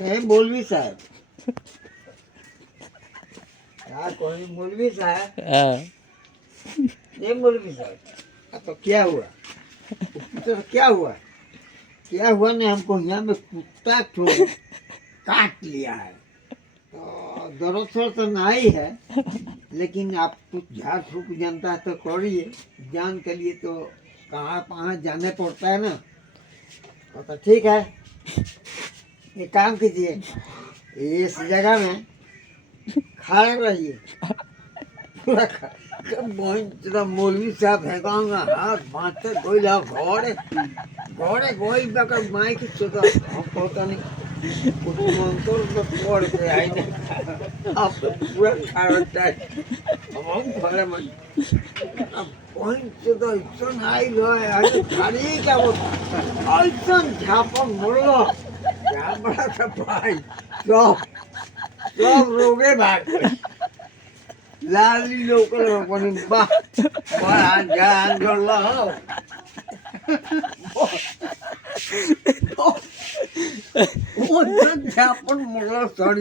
हे मौलवी साहब, यार कोई मौलवी साहब, હા ये मौलवी साहब, तो क्या हुआ? तो क्या हुआ? क्या हुआ ने हमको यहाँ में कुत्ता तो काट लिया है। तो दर्द सर तो नहीं है, लेकिन आप कुछ झाड़ फूक जानता है तो करिए। जान के लिए तो कहाँ कहाँ जाने पड़ता है ना। तो ठीक है, एक काम कीजिए, इस जगह में खड़े रहिए पूरा मौलवी साहब भेगाऊंगा हाथ बांधते गोइला घोड़े घोड़े गोइल बकर माई की चोदा हम पता नहीं कुछ मंत्र तो पढ़ के आई नहीं अब तो पूरा खड़ा है अब हम घरे में अब पॉइंट चोदा इतना आई लो आई खाली क्या वो ऐसा झापा मोड़लो क्या बड़ा था भाई सब रोगे भाग गए लाली लोकल पनि बा बडा जान गर्ल हो ओ झ्यापन मुला सडी